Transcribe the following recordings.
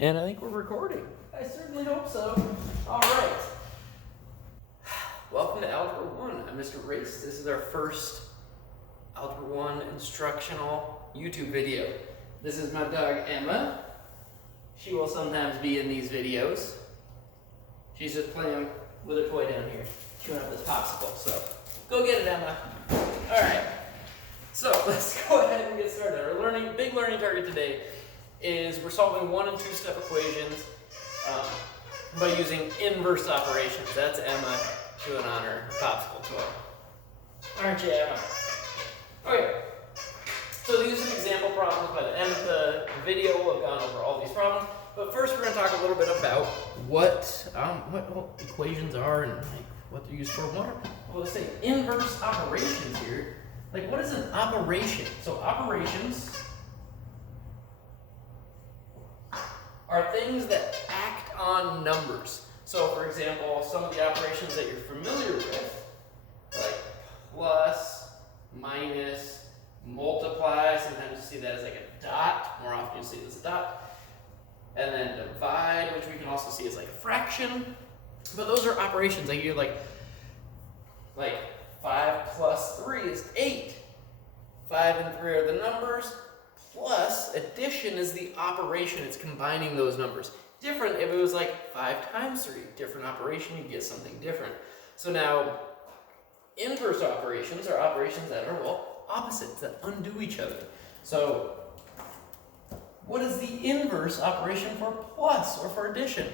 And I think we're recording. I certainly hope so. All right. Welcome to Algebra 1. I'm Mr. Race. This is our first Algebra 1 instructional YouTube video. This is my dog, Emma. She will sometimes be in these videos. She's just playing with a toy down here, chewing up this popsicle. So go get it, Emma. All right. So let's go ahead and get started. Our big learning target today is we're solving 1- and 2-step equations by using inverse operations. That's Emma chewing on her popsicle toy. Aren't you, Emma? Okay. So these are some example problems. By the end of the video, we'll have gone over all these problems. But first, we're going to talk a little bit about what equations are and what they're used for. Let's say inverse operations here. What is an operation? So operations are things that act on numbers. So for example, some of the operations that you're familiar with, like plus, minus, multiply, sometimes you see that as a dot, more often you see it as a dot, and then divide, which we can also see as a fraction. But those are operations. You're like 5 plus 3 is 8. 5 and 3 are the numbers, plus addition is the operation. It's combining those numbers. Different if it was 5 times 3. Different operation, you get something different. So now, inverse operations are operations that are, opposites, that undo each other. So, what is the inverse operation for plus or for addition?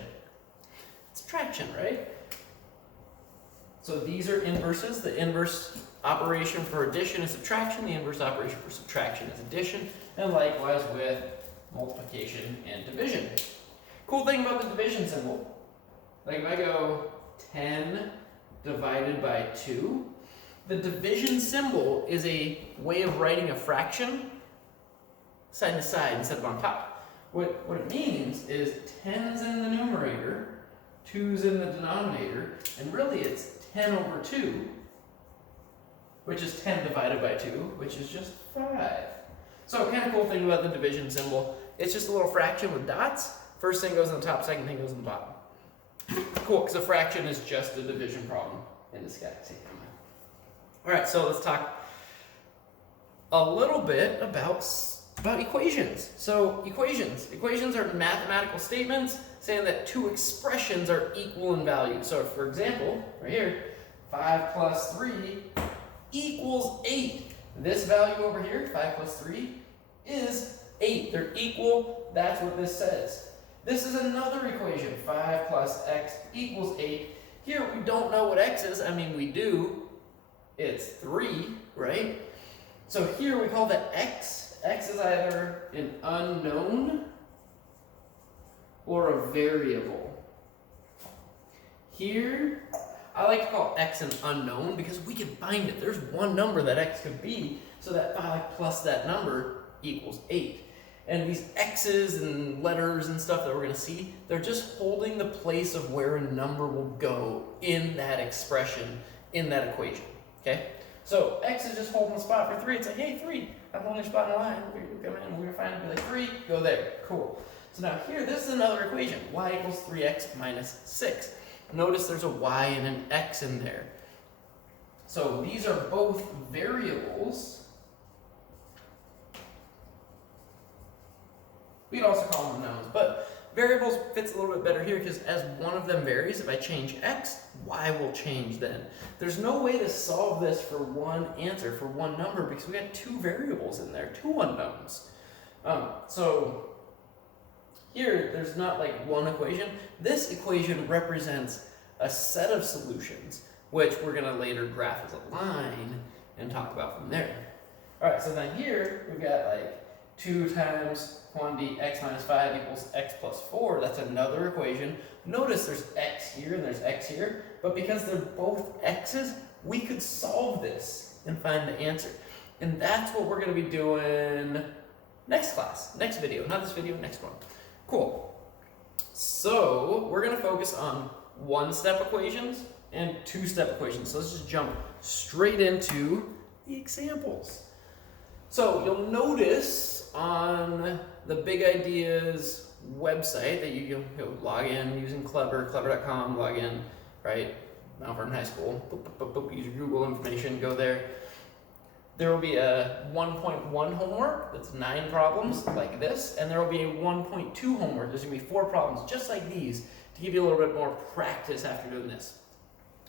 Subtraction, right? So these are inverses. The inverse operation for addition is subtraction. The inverse operation for subtraction is addition. And likewise with multiplication and division. Cool thing about the division symbol, if I go 10 divided by 2, the division symbol is a way of writing a fraction side to side instead of on top. What it means is 10's in the numerator, 2's in the denominator, and really it's 10 over 2, which is 10 divided by 2, which is just 5. So kind of cool thing about the division symbol, it's just a little fraction with dots. First thing goes on the top, second thing goes on the bottom. Cool, because a fraction is just a division problem in this guy. All right, so let's talk a little bit about equations. So equations are mathematical statements saying that two expressions are equal in value. So for example, right here, 5 plus 3 equals 8. This value over here, 5 plus 3, is 8. They're equal. That's what this says. This is another equation, 5 plus x equals 8. Here we don't know what x is. I mean, we do. It's 3, right? So here we call that x. X is either an unknown or a variable. Here, I like to call x an unknown because we can find it. There's one number that x could be, so that 5 plus that number equals 8. And these x's and letters and stuff that we're going to see, they're just holding the place of where a number will go in that expression, in that equation. Okay? So x is just holding the spot for 3. It's like, hey, 3, I'm holding your spot in the line. We're going to come in, we're going to find it, be like 3, go there. Cool. So now here, this is another equation. Y equals 3x minus 6. Notice there's a y and an x in there. So these are both variables. We'd also call them unknowns, but variables fits a little bit better here because as one of them varies, if I change x, y will change then. There's no way to solve this for one answer, for one number, because we got two variables in there, two unknowns. So here, there's not one equation. This equation represents a set of solutions, which we're going to later graph as a line and talk about from there. All right, so then here, we've got 2 times quantity x minus 5 equals x plus 4. That's another equation. Notice there's x here and there's x here, but because they're both x's, we could solve this and find the answer. And that's what we're going to be doing next class, next video. Not this video, next one. Cool. So we're going to focus on 1-step equations and 2-step equations. So let's just jump straight into the examples. So you'll notice on the big ideas website that you log in using clever.com, log in, right? Mount Vernon High School, boop, boop, boop, boop, use your Google information, go there. There will be a 1.1 homework, that's 9 problems, like this, and there will be a 1.2 homework, there's gonna be 4 problems, just like these, to give you a little bit more practice after doing this.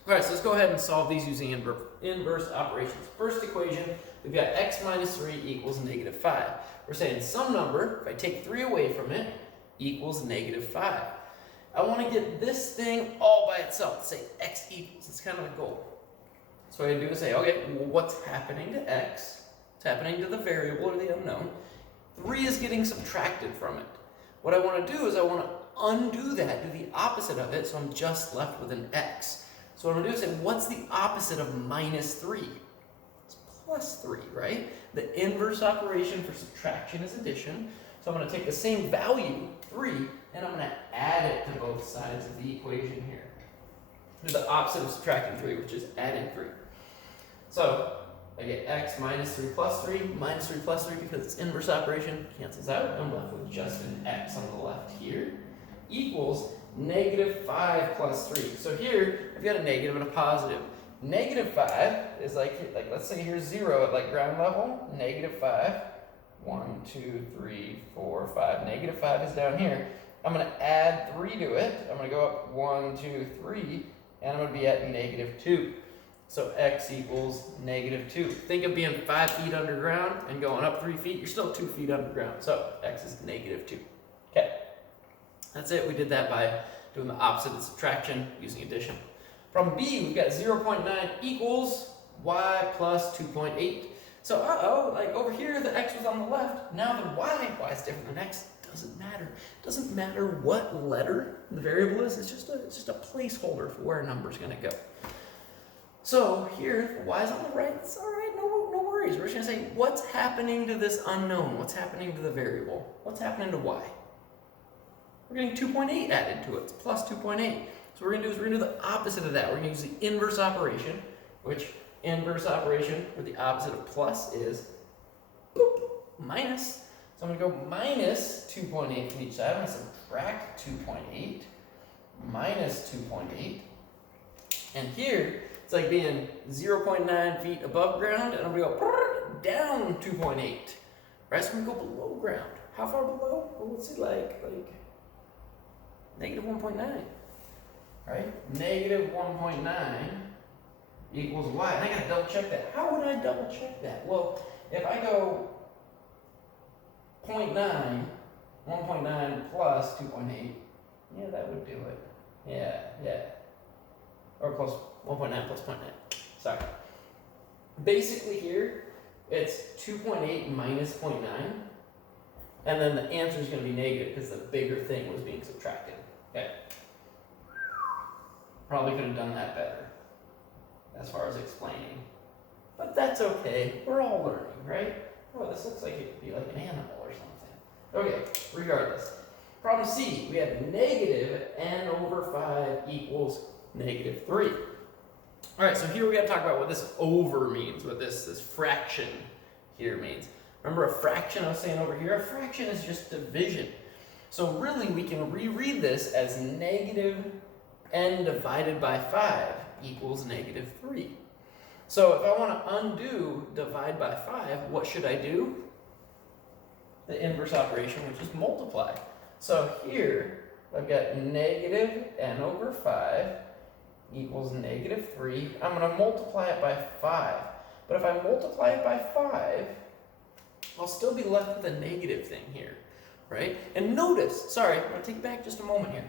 All right, so let's go ahead and solve these using inverse operations. First equation, we've got x minus 3 equals negative 5. We're saying some number, if I take 3 away from it, equals negative 5. I want to get this thing all by itself, say x equals, it's kind of a goal. So what I do is say, okay, well, what's happening to x? What's happening to the variable or the unknown? 3 is getting subtracted from it. What I want to do is I want to undo that, do the opposite of it, so I'm just left with an x. So what I'm going to do is say, what's the opposite of minus 3? It's plus 3, right? The inverse operation for subtraction is addition. So I'm going to take the same value, 3, and I'm going to add it to both sides of the equation here. Do the opposite of subtracting 3, which is adding 3. So I get x minus 3 plus 3, minus 3 plus 3, because it's inverse operation, cancels out. I'm left with just an x on the left here, equals negative 5 plus 3. So here, I've got a negative and a positive. Negative 5 is like let's say here's 0 at like ground level, negative 5. 1, 2, 3, 4, 5. Negative 5 is down here. I'm going to add 3 to it. I'm going to go up 1, 2, 3, and I'm going to be at negative 2. So x equals negative 2. Think of being 5 feet underground and going up 3 feet. You're still 2 feet underground. So x is negative 2. Okay. That's it. We did that by doing the opposite of subtraction using addition. Problem B, we've got 0.9 equals y plus 2.8. So, like over here, the x was on the left. Now the y is different than x. Doesn't matter. It doesn't matter what letter the variable is. It's just a placeholder for where a number's going to go. So here, the y is on the right. It's all right. No worries. We're just going to say, what's happening to this unknown? What's happening to the variable? What's happening to y? We're getting 2.8 added to it. It's plus 2.8. So what we're going to do is we're going to do the opposite of that. We're going to use the inverse operation, which inverse operation, where the opposite of plus is boop, minus. So I'm going to go minus 2.8 from each side. I'm going to subtract 2.8 minus 2.8. And here, it's like being 0.9 feet above ground, and I'm going to go down 2.8. Right, so I'm going to go below ground. How far below? Well, what's it like negative 1.9. Right? Negative 1.9 equals y. And I got to double check that. How would I double check that? Well, if I go 0.9, 1.9 plus 2.8, yeah, that would do it. Yeah. Or plus 1.9 plus 0.9. Sorry. Basically here, it's 2.8 minus 0.9. And then the answer is going to be negative because the bigger thing was being subtracted. Okay. Probably could have done that better as far as explaining. But that's okay. We're all learning, right? Oh, this looks like it could be like an animal or something. Okay, regardless. Problem C, we have negative n over 5 equals negative 3. All right, so here we got to talk about what this over means, what this fraction here means. Remember a fraction I was saying over here? A fraction is just division. So really we can reread this as negative n divided by 5 equals negative 3. So if I want to undo divide by 5, what should I do? The inverse operation, which is multiply. So here I've got negative n over 5 equals negative 3. I'm going to multiply it by 5. But if I multiply it by 5, I'll still be left with a negative thing here, right? And notice, sorry, I'm going to take it back just a moment here.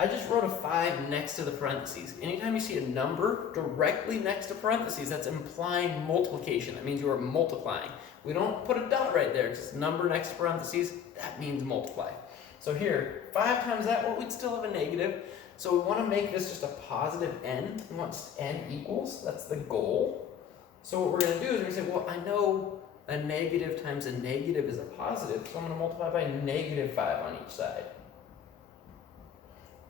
I just wrote a 5 next to the parentheses. Anytime you see a number directly next to parentheses, that's implying multiplication. That means you are multiplying. We don't put a dot right there. It's number next to parentheses. That means multiply. So here, 5 times that, well, we'd still have a negative. So we want to make this just a positive n. We want n equals. That's the goal. So what we're going to do is we're going to say, well, I know a negative times a negative is a positive, so I'm going to multiply by negative 5 on each side.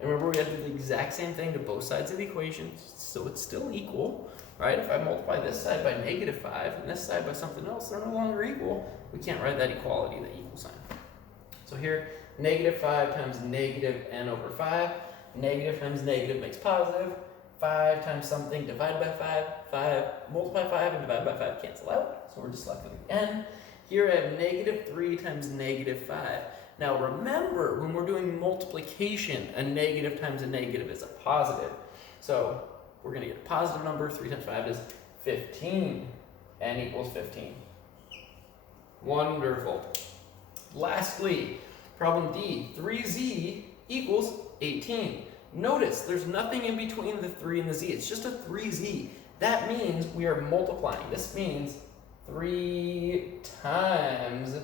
And remember, we have to do the exact same thing to both sides of the equation, so it's still equal, right? If I multiply this side by negative 5 and this side by something else, they're no longer equal. We can't write that equality, the equal sign. So here, Negative 5 times negative n over 5. Negative times negative makes positive. 5 times something divided by 5. 5, multiply 5 and divide by 5 cancel out. So we're just left with the n. Here I have negative 3 times negative 5. Now remember, when we're doing multiplication, a negative times a negative is a positive. So we're going to get a positive number. 3 times 5 is 15. N equals 15. Wonderful. Lastly, problem D, 3z equals 18. Notice there's nothing in between the 3 and the z. It's just a 3z. That means we are multiplying. This means 3 times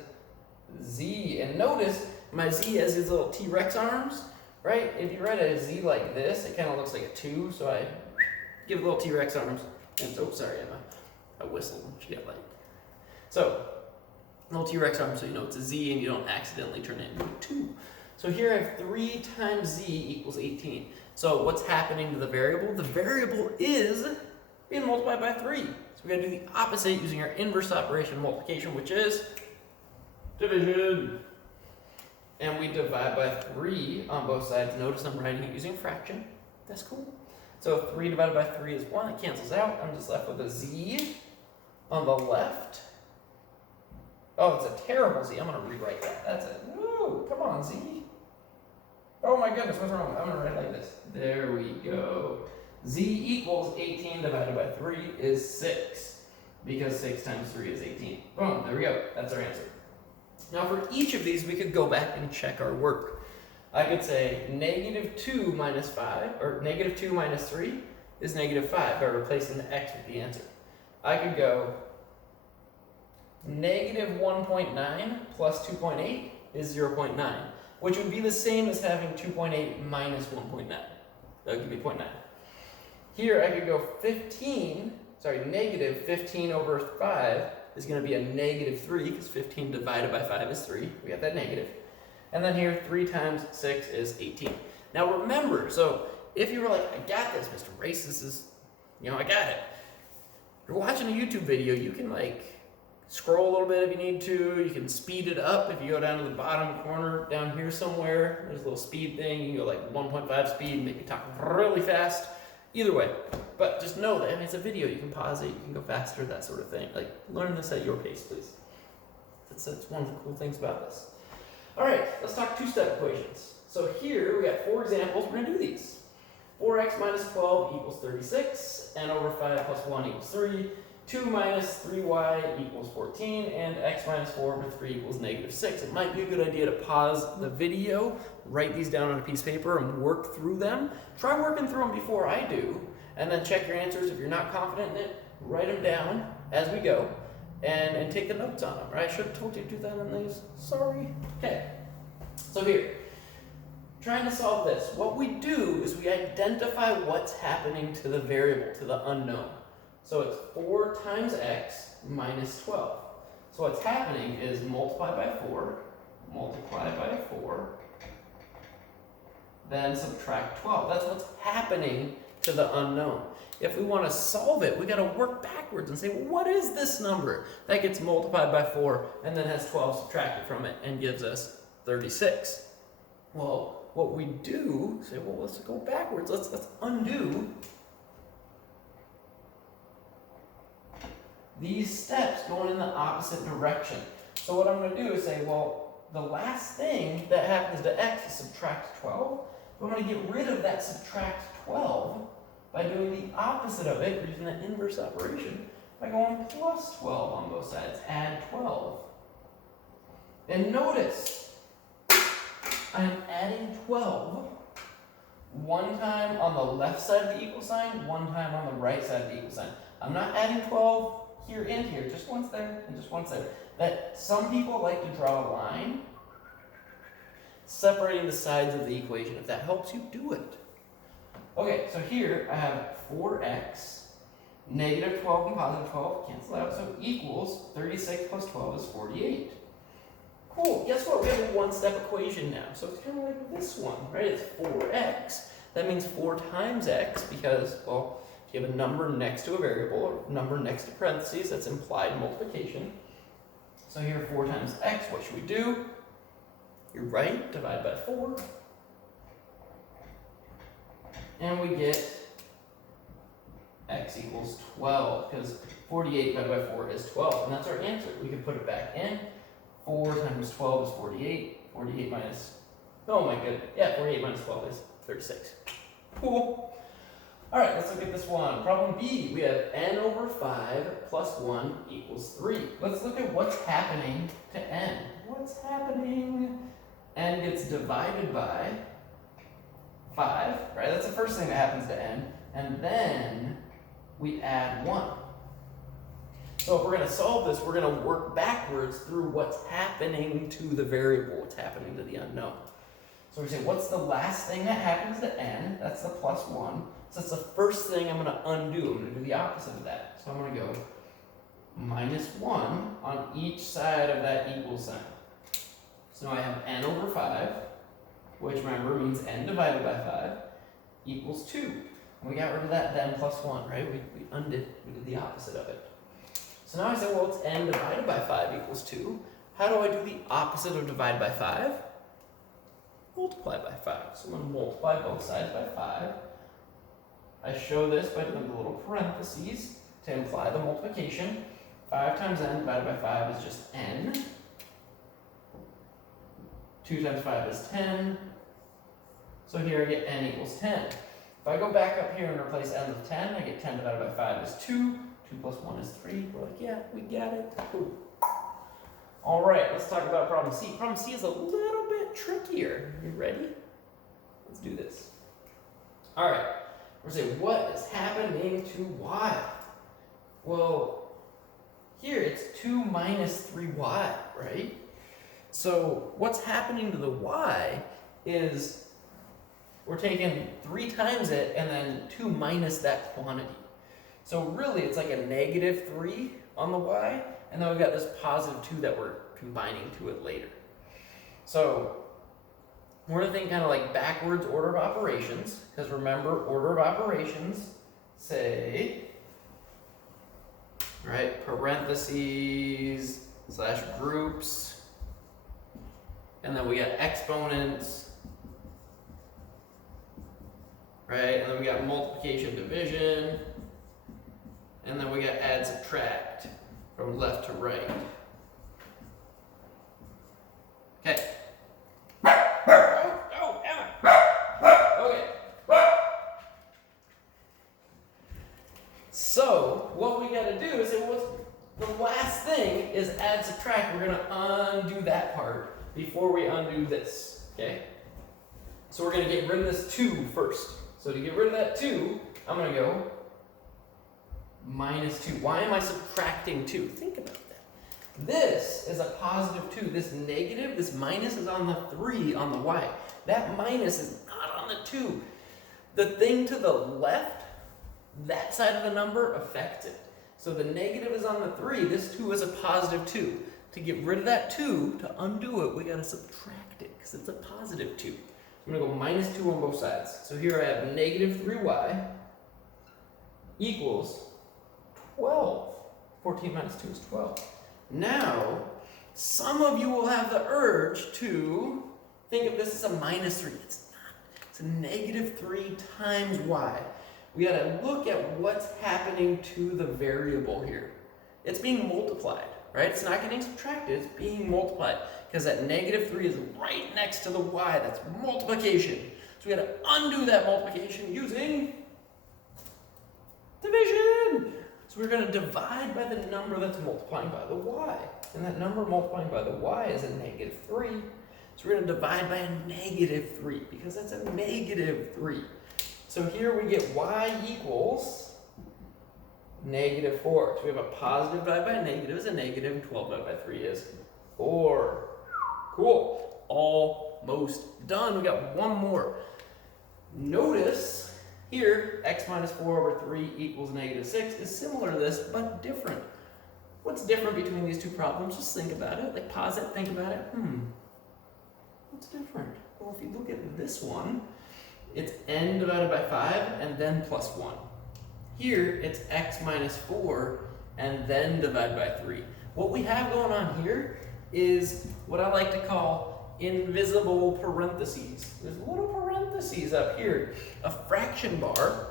z. And notice my z has these little T-Rex arms, right? If you write a z like this, it kind of looks like a 2. So I give little T-Rex arms. And so, sorry, Emma. I whistled when she got light. So, little T-Rex arms, so you know it's a z and you don't accidentally turn it into a 2. So here I have 3 times z equals 18. So what's happening to the variable? The variable is being multiplied by 3. So we got to do the opposite using our inverse operation multiplication, which is division. And we divide by 3 on both sides. Notice I'm writing it using fraction. That's cool. So 3 divided by 3 is 1. It cancels out. I'm just left with a z on the left. Oh, it's a terrible z. I'm going to rewrite that. That's it. Woo! Come on, z. Oh my goodness, what's wrong? I'm going to write it like this. There we go. Z equals 18 divided by 3 is 6. Because 6 times 3 is 18. Boom, there we go. That's our answer. Now for each of these, we could go back and check our work. I could say negative 2 minus 5, or negative 2 minus 3 is negative 5 by replacing the x with the answer. I could go negative 1.9 plus 2.8 is 0.9, which would be the same as having 2.8 minus 1.9. That would give me 0.9. Here I could go negative 15 over 5 is going to be a negative 3, because 15 divided by 5 is 3. We got that negative. And then here, 3 times 6 is 18. Now remember, so if you were like, I got this, Mr. Race, this is, I got it. If you're watching a YouTube video, you can scroll a little bit if you need to. You can speed it up if you go down to the bottom corner down here somewhere. There's a little speed thing. You can go 1.5 speed, maybe talk really fast. Either way. But just know that it's a video. You can pause it. You can go faster, that sort of thing. Learn this at your pace, please. That's one of the cool things about this. All right, let's talk two-step equations. So here we got 4 examples. We're going to do these. 4x minus 12 equals 36. N over 5 plus 1 equals 3. 2 minus 3y equals 14, and x minus 4 over 3 equals negative 6. It might be a good idea to pause the video, write these down on a piece of paper, and work through them. Try working through them before I do, and then check your answers. If you're not confident in it, write them down as we go, and take the notes on them. Right? I should have told you to do that on these. Sorry. Okay. So here, trying to solve this. What we do is we identify what's happening to the variable, to the unknown. So it's 4 times x minus 12. So what's happening is multiply by 4, then subtract 12. That's what's happening to the unknown. If we want to solve it, we got to work backwards and say, well, what is this number that gets multiplied by 4 and then has 12 subtracted from it and gives us 36? Well, what we do, say, well, let's go backwards. Let's undo these steps going in the opposite direction. So what I'm going to do is say, well, the last thing that happens to x is subtract 12. But I'm going to get rid of that subtract 12 by doing the opposite of it, using the inverse operation, by going plus 12 on both sides, add 12. And notice, I am adding 12 one time on the left side of the equal sign, one time on the right side of the equal sign. I'm not adding 12 here and here, just once there and just once there. That some people like to draw a line separating the sides of the equation. If that helps you, do it. Okay, so here I have 4x, negative 12 and positive 12 cancel out, so equals 36 plus 12 is 48. Cool, guess what? We have a one-step equation now. So it's kind of like this one, right? It's 4x. That means 4 times x because, well, if you have a number next to a variable or a number next to parentheses, that's implied multiplication. So here 4 times x, what should we do? You're right, divide by 4. And we get x equals 12, because 48 divided by 4 is 12, and that's our answer. We can put it back in. 4 times 12 is 48. 48 minus, oh my goodness, yeah, 48 minus 12 is 36. Cool. All right, let's look at this one. Problem B, we have n over 5 plus 1 equals 3. Let's look at what's happening to n. What's happening? N gets divided by 5, right? That's the first thing that happens to n. And then we add 1. So if we're going to solve this, we're going to work backwards through what's happening to the variable, what's happening to the unknown. So we say, what's the last thing that happens to n? That's the plus 1. So that's the first thing I'm going to undo. I'm going to do the opposite of that. So I'm going to go minus 1 on each side of that equal sign. So now I have n over 5, which remember means n divided by 5, equals 2. And we got rid of that then plus 1, right? We undid, we did the opposite of it. So now I say, well, it's n divided by 5 equals 2. How do I do the opposite of divide by 5? Multiply by 5. So I'm going to multiply both sides by 5. I show this by doing the little parentheses to imply the multiplication. 5 times n divided by 5 is just n. 2 times 5 is 10. So here I get n equals 10. If I go back up here and replace n with 10, I get 10 divided by 5 is 2. 2 plus 1 is 3. We're like, yeah, we got it. Cool. All right, let's talk about problem C. Problem C is a little bit trickier. You ready? Let's do this. All right, we're going to say, what is happening to y? Well, here it's 2 minus 3y, right? So what's happening to the y is we're taking 3 times it and then 2 minus that quantity. So really it's like a negative 3 on the y, and then we've got this positive 2 that we're combining to it later. So we're going to think kind of like backwards order of operations, because remember, order of operations say, right, parentheses slash groups, and then we got exponents, right, and then we got multiplication, division, and then we got add, subtract from left to right. Okay. Oh, Emma. Okay. So what we got to do is, the last thing is add, subtract. We're going to undo that part before we undo this. Okay. So we're going to get rid of this 2 first. So to get rid of that 2, I'm going to go minus 2. Why am I subtracting 2? Think about that. This is a positive 2. This negative, this minus is on the 3 on the y. That minus is not on the 2. The thing to the left, that side of the number affects it. So the negative is on the 3. This 2 is a positive 2. To get rid of that 2, to undo it, we got to subtract it because it's a positive 2. I'm going to go minus 2 on both sides. So here I have negative 3y equals 12. 14 minus 2 is 12. Now, some of you will have the urge to think of this as a minus 3. It's not. It's a negative 3 times y. We got to look at what's happening to the variable here. It's being multiplied, right? It's not getting subtracted. It's being multiplied because that negative 3 is right next to the y. That's multiplication. So we got to undo that multiplication using division. So we're going to divide by the number that's multiplying by the y. And that number multiplying by the y is a negative 3. So we're going to divide by a negative 3 because that's a negative 3. So here we get y equals negative 4. So we have a positive divided by a negative is a negative, and 12 divided by 3 is 4. Cool. Almost done. We got one more. Notice here, x minus 4 over 3 equals negative 6 is similar to this, but different. What's different between these two problems? Just think about it. Like, pause it, think about it. What's different? Well, if you look at this one, it's n divided by 5 and then plus 1. Here, it's x minus 4 and then divided by 3. What we have going on here is what I like to call invisible parentheses. There's little parentheses up here. A fraction bar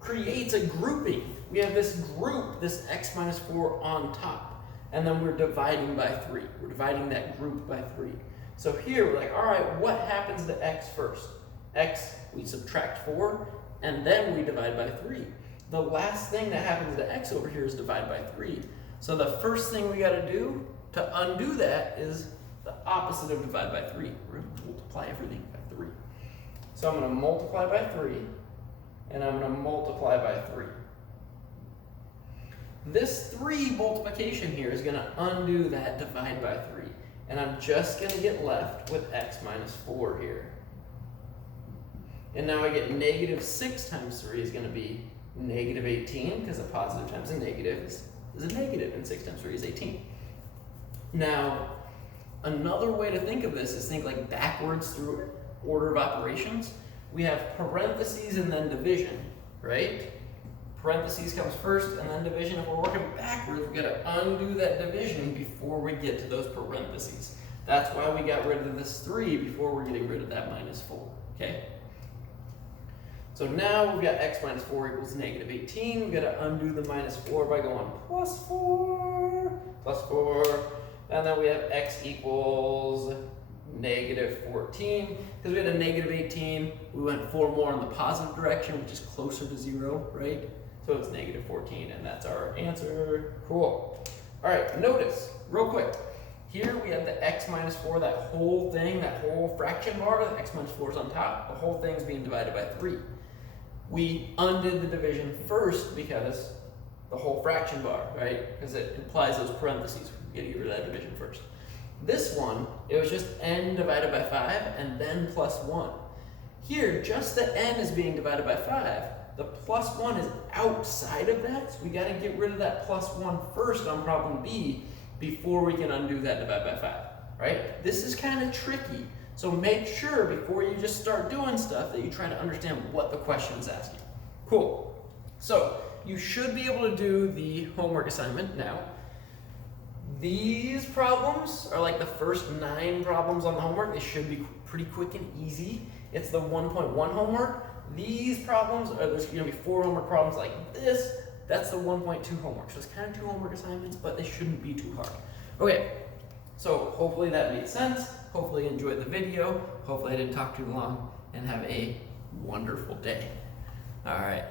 creates a grouping. We have this group, this x minus 4 on top, and then we're dividing by 3. We're dividing that group by 3. So here we're like, all right, what happens to x first? X, we subtract 4, and then we divide by 3. The last thing that happens to x over here is divide by 3. So the first thing we got to do to undo that is the opposite of divide by 3. We're going to multiply everything by 3. So I'm going to multiply by 3, and I'm going to multiply by 3. This 3 multiplication here is going to undo that divide by 3. And I'm just going to get left with x minus 4 here. And now I get negative 6 times 3 is going to be negative 18, because a positive times a negative is a negative, and 6 times 3 is 18. Now, another way to think of this is think like backwards through order of operations. We have parentheses and then division, right? Parentheses comes first and then division. If we're working backwards, we got to undo that division before we get to those parentheses. That's why we got rid of this 3 before we're getting rid of that minus 4, okay? So now we've got x minus 4 equals negative 18. We've got to undo the minus 4 by going plus 4, and then we have x equals negative 14. Because we had a negative 18, we went 4 more in the positive direction, which is closer to 0, right? So it's negative 14, and that's our answer. Cool. All right, notice, real quick. Here we have the x minus 4, that whole thing, that whole fraction bar, the x minus 4 is on top. The whole thing's being divided by 3. We undid the division first because the whole fraction bar, right? Because it implies those parentheses. We get rid of that division first. This one, it was just n divided by 5 and then plus 1. Here, just the n is being divided by 5. The plus 1 is outside of that, so we got to get rid of that plus 1 first on problem B before we can undo that divide by 5, right? This is kind of tricky, so make sure before you just start doing stuff that you try to understand what the question is asking. Cool. So you should be able to do the homework assignment now. These problems are like the first 9 problems on the homework. They should be pretty quick and easy. It's the 1.1 homework. These problems are, there's going to be 4 homework problems like this. That's the 1.2 homework. So it's kind of 2 homework assignments, but they shouldn't be too hard. Okay, so hopefully that made sense. Hopefully you enjoyed the video. Hopefully I didn't talk too long, and have a wonderful day. All right.